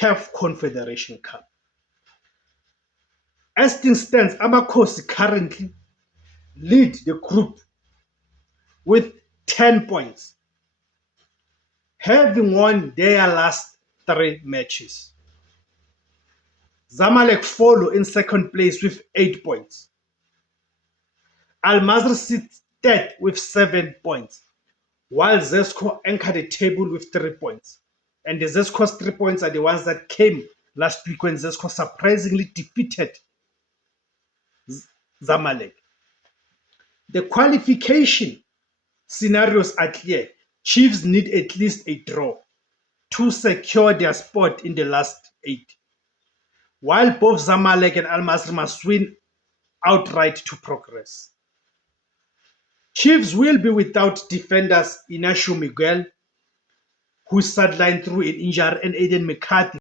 CAF Confederation Cup. As things stands, Amakhosi currently lead the group with 10 points, having won their last 3 matches. Zamalek follow in second place with 8 points. Al Masry sits third with 7 points, while Zesco anchor the table with 3 points. And the Zesco's 3 points are the ones that came last week when Zesco surprisingly defeated Zamalek. The qualification scenarios are clear. Chiefs need at least a draw to secure their spot in the last 8, while both Zamalek and Al Masry must win outright to progress. Chiefs will be without defenders Inacio Miguel, who sidelined through an injury, and Aiden McCarthy,